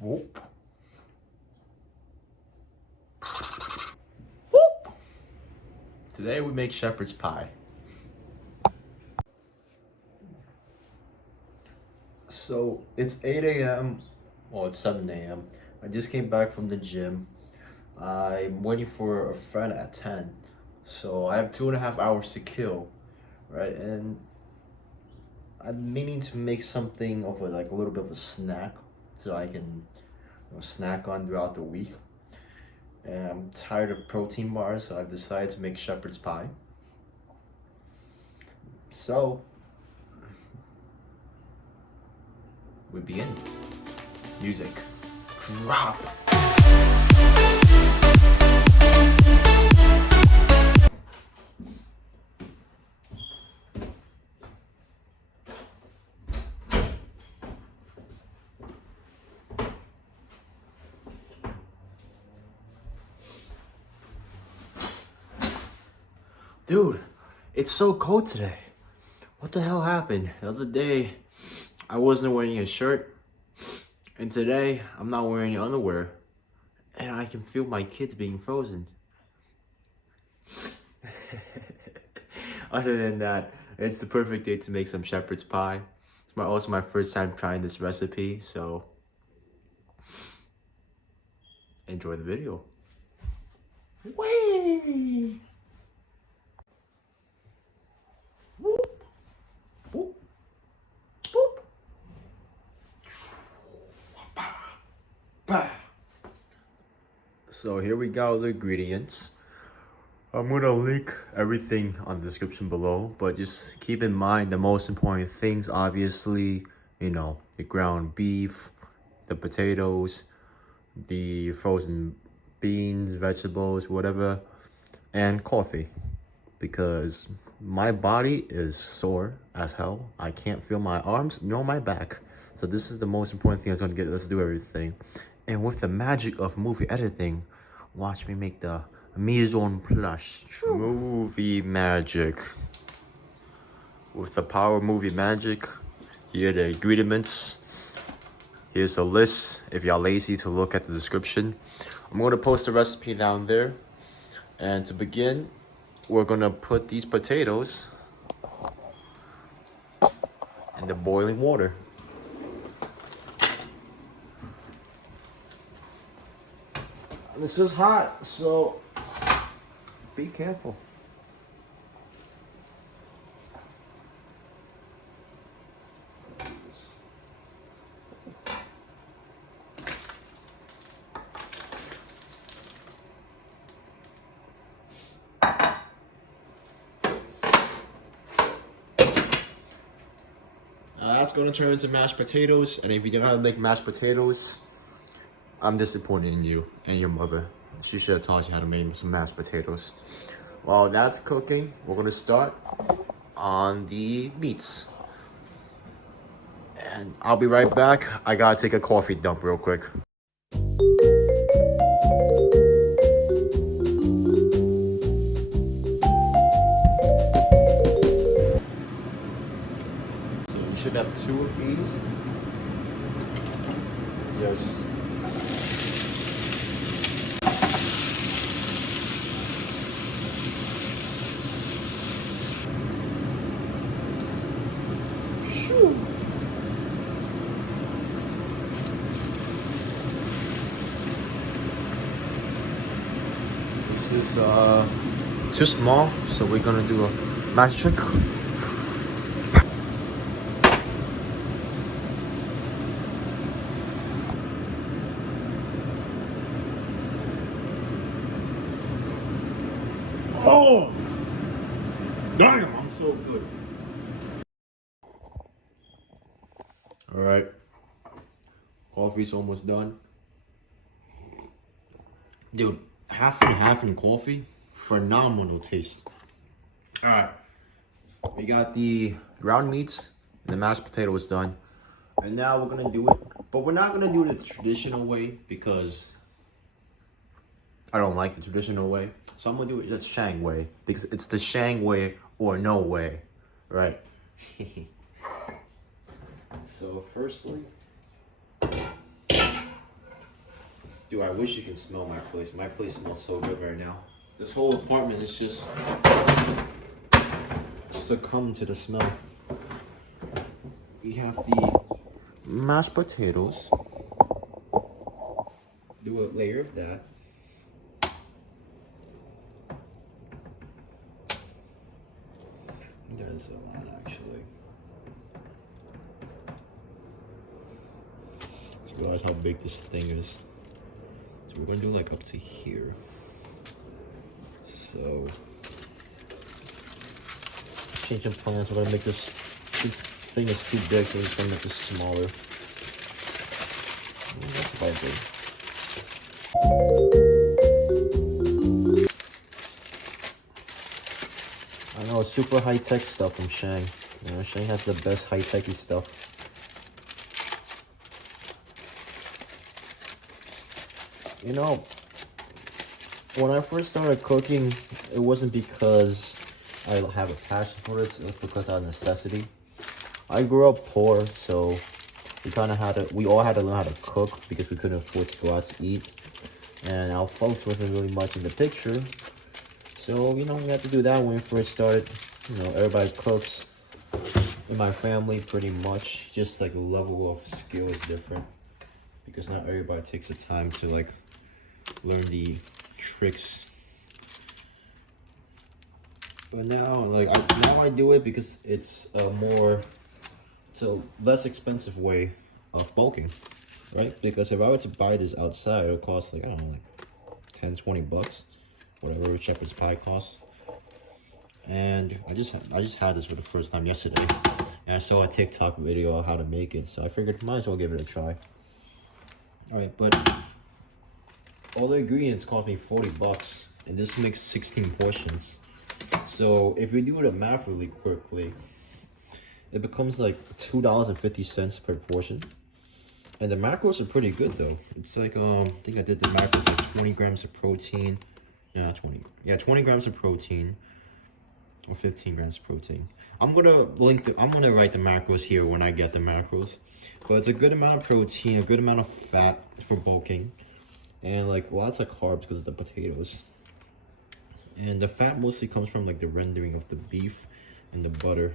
Whoop. Whoop. Today we make shepherd's pie. So it's 8 a.m. Well, it's 7 a.m. I just came back from the gym. I'm waiting for a friend at 10. So I have 2.5 hours to kill, right? And I'm meaning to make something of a little bit of a snack so I can snack on throughout the week. And I'm tired of protein bars, so I've decided to make shepherd's pie. So we begin. Music. Drop. Dude, it's so cold today. What the hell happened? The other day, I wasn't wearing a shirt, and today, I'm not wearing any underwear, and I can feel my kids being frozen. Other than that, it's the perfect day to make some shepherd's pie. It's also my first time trying this recipe, so enjoy the video. Whee! Whoop, whoop, whoop. Bah. So here we got the ingredients. I'm gonna link everything on the description below, but just keep in mind the most important things, obviously, the ground beef, the potatoes, the frozen beans, vegetables, whatever, and coffee, because my body is sore as hell. I can't feel my arms nor my back. So this is the most important thing that's gonna get us to do everything. And with the magic of movie editing, watch me make the mise en place. Movie magic. With the power of movie magic, here are the ingredients. Here's a list if y'all lazy to look at the description. I'm gonna post the recipe down there. And to begin, we're gonna put these potatoes in the boiling water. This is hot, so be careful. That's gonna turn into mashed potatoes, and if you don't know how to make mashed potatoes, I'm disappointed in you and your mother. She should have taught you how to make some mashed potatoes. While that's cooking, we're gonna start on the meats. And I'll be right back. I gotta take a coffee dump real quick. So you should have 2 of these. Yes. This is too small, so we're gonna do a magic trick. Oh! Damn, I'm so good. Alright. Coffee's almost done. Dude, half and half in coffee. Phenomenal taste. Alright. We got the ground meats and the mashed potatoes done. And now we're gonna do it. But we're not gonna do it the traditional way because I don't like the traditional way. So I'm gonna do it the Shang way, because it's the Shang way or no way, right? So firstly, Dude, I wish you can smell my place. My place smells so good right now. This whole apartment is just succumb to the smell. We have the mashed potatoes. Do a layer of that. There's a lot actually. Just realize how big this thing is. So we're gonna do like up to here. So change of plans. We're gonna make this thing is too big, so we're gonna make this smaller. That's quite big. I know, super high-tech stuff from Shang. You know, Shang has the best high-techy stuff. You know, when I first started cooking, it wasn't because I have a passion for this, it was because out of necessity. I grew up poor, so we all had to learn how to cook because we couldn't afford to go out to eat. And our folks wasn't really much in the picture. So, you know, we had to do that when we first started. You know, everybody cooks in my family pretty much. Just like the level of skill is different. Because not everybody takes the time to like learn the tricks. But now, like, now I do it because it's a less expensive way of bulking, right? Because if I were to buy this outside, it would cost like, I don't know, like 10, 20 bucks, whatever shepherd's pie costs. And I just had this for the first time yesterday, and I saw a TikTok video on how to make it, so I figured might as well give it a try. All right, but all the ingredients cost me 40 bucks, and this makes 16 portions. So if we do the math really quickly, it becomes like $2.50 per portion. And the macros are pretty good though. It's like, I think I did the macros like 20 grams of protein. No, not 20. Yeah, 20 grams of protein. Or 15 grams of protein. I'm gonna write the macros here when I get the macros. But it's a good amount of protein, a good amount of fat for bulking. And like lots of carbs because of the potatoes. And the fat mostly comes from like the rendering of the beef and the butter.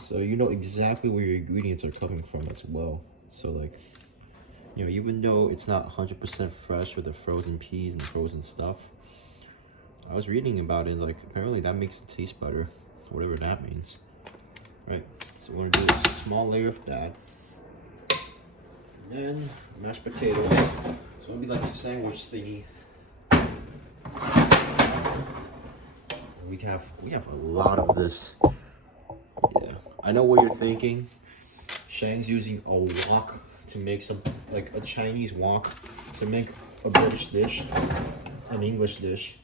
So you know exactly where your ingredients are coming from as well. So like, you know, even though it's not 100% fresh with the frozen peas and frozen stuff, I was reading about it, like apparently that makes it taste better, whatever that means. Right, so we're gonna do a small layer of that. And then mashed potatoes. So it'll be like a sandwich thingy. We have a lot of this. Yeah, I know what you're thinking. Shang's using a wok to make some, like a Chinese wok to make a British dish, an English dish.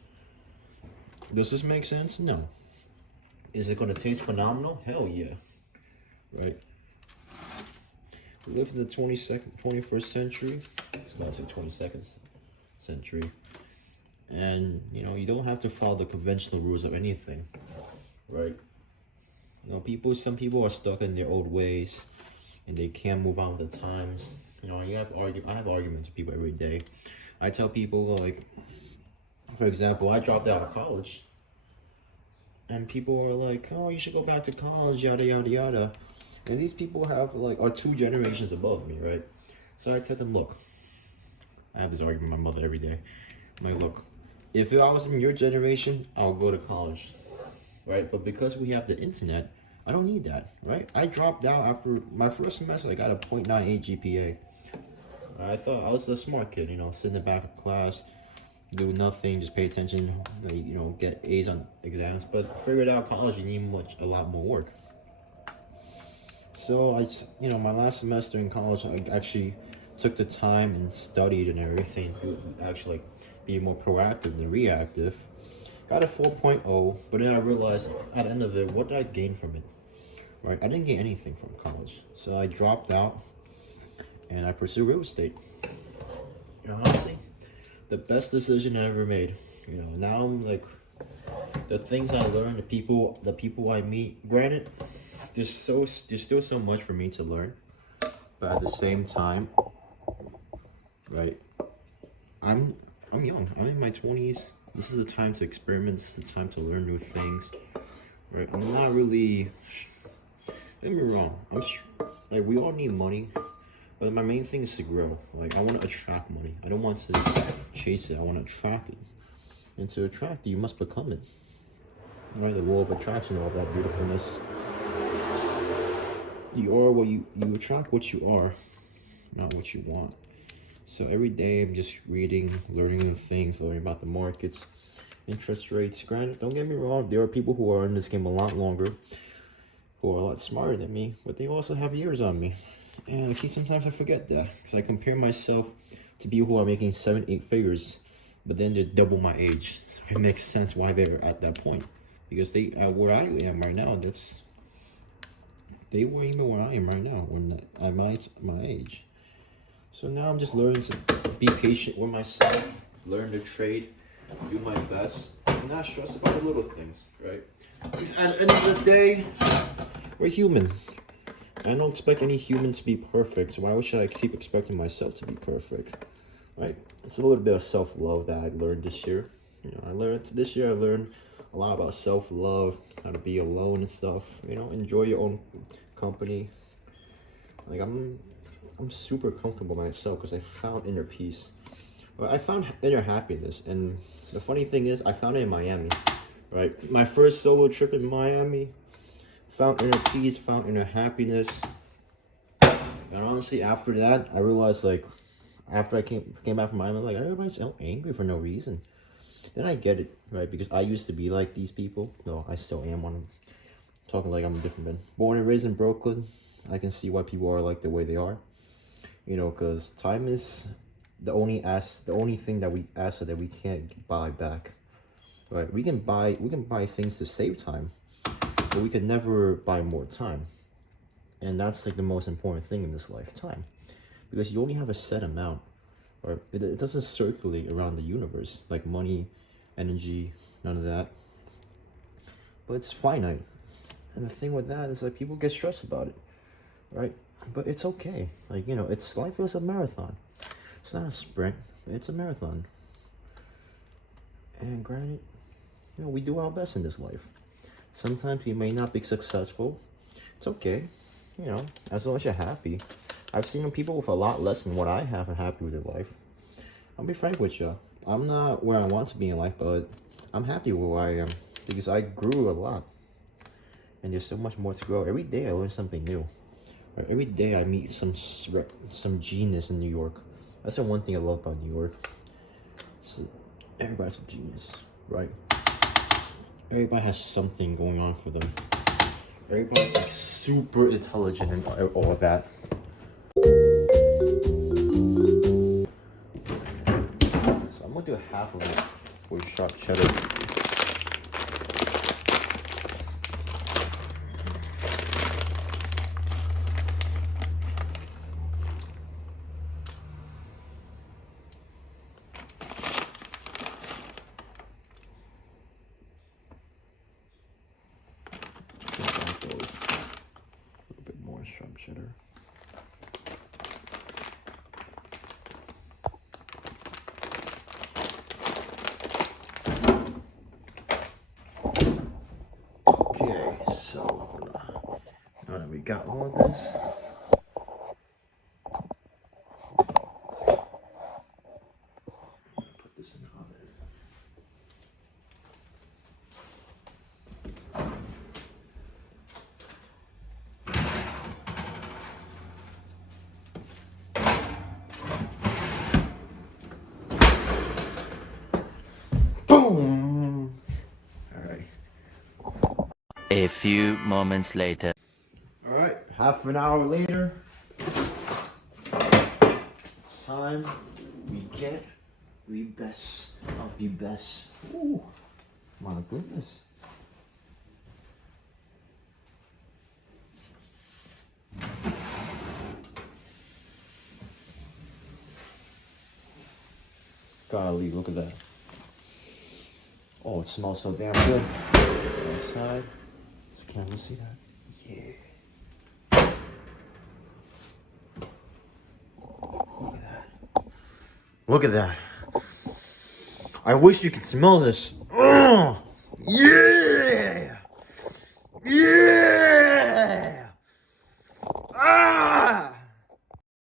Does this make sense? No. Is it gonna taste phenomenal? Hell yeah. Right? We live in the 21st century. It's about to say 22nd century. And, you know, you don't have to follow the conventional rules of anything, right? You know, some people are stuck in their old ways and they can't move on with the times. You know, I have arguments with people every day. I tell people, like, for example, I dropped out of college and people are like, oh, you should go back to college, yada, yada, yada. And these people are 2 generations above me, right? So I tell them, look, I have this argument with my mother every day. I'm like, look, if I was in your generation, I'll go to college, right? But because we have the internet, I don't need that, right? I dropped out after my first semester. I got a 0.98 GPA. I thought I was a smart kid, you know, sit in the back of class, do nothing, just pay attention, you know, get A's on exams. But figured out college, you need a lot more work. So you know, my last semester in college, I actually took the time and studied and everything to actually be more proactive than reactive. Got a 4.0, but then I realized at the end of it, what did I gain from it? Right? I didn't gain anything from college. So I dropped out and I pursued real estate. You know, honestly, the best decision I ever made. You know, now I'm like, the things I learned, the people I meet, granted, there's still so much for me to learn. But at the same time, right? I'm young. I'm in my 20s. This is the time to experiment. This is the time to learn new things, right? I'm not really. Don't get me wrong. Like, we all need money, but my main thing is to grow. Like, I want to attract money. I don't want to just chase it. I want to attract it. And to attract it, you must become it. Right? The law of attraction, all that beautifulness. You are what you attract what you are, not what you want. So every day I'm just reading, learning new things, learning about the markets, interest rates. Granted, don't get me wrong, there are people who are in this game a lot longer, who are a lot smarter than me, but they also have years on me. And sometimes I forget that, because I compare myself to people who are making 7, 8 figures, but then they're double my age. So it makes sense why they're at that point, because they where I am right now, they weren't even where I am right now when I'm my age. So now I'm just learning to be patient with myself, learn to trade, do my best, and not stress about the little things, right? Because at the end of the day, we're human. I don't expect any human to be perfect, so why should I keep expecting myself to be perfect, right? It's a little bit of self-love that I learned this year. I learned a lot about self-love, how to be alone and stuff. Enjoy your own company. Like, I'm super comfortable with myself because I found inner peace. I found inner happiness, and the funny thing is, I found it in Miami, right? My first solo trip in Miami, found inner peace, found inner happiness. And honestly, after that, I realized, like, after I came back from Miami, like, everybody's so angry for no reason. Then I get it, right? Because I used to be like these people. No, I still am one. Talking like I'm a different man. Born and raised in Brooklyn, I can see why people are like the way they are. Because time is the only thing that we asset that we can't buy back. Right? We can buy things to save time, but we could never buy more time. And that's like the most important thing in this life, time. Because you only have a set amount. Or it doesn't circulate around the universe like money, energy, none of that. But it's finite. And the thing with that is, like, people get stressed about it, right? But it's okay. Like, life is a marathon. It's not a sprint. It's a marathon. And granted, we do our best in this life. Sometimes we may not be successful. It's okay. As long as you're happy. I've seen people with a lot less than what I have and happy with their life. I'll be frank with you. I'm not where I want to be in life, but I'm happy with where I am because I grew a lot. And there's so much more to grow. Every day I learn something new. Every day I meet some genius in New York. That's the one thing I love about New York. So everybody's a genius, right? Everybody has something going on for them. Everybody's like super intelligent and all of that. So I'm gonna do half of it with sharp cheddar. Sharp cheddar. Okay, so now that we got all of this, put this in the oven. Boom! Alright. A few moments later. Alright, half an hour later. It's time we get the best of the best. Ooh, my goodness. Golly, look at that. Oh, it smells so damn good. Outside. So can we see that? Yeah. Look at that. Look at that. I wish you could smell this. Ugh!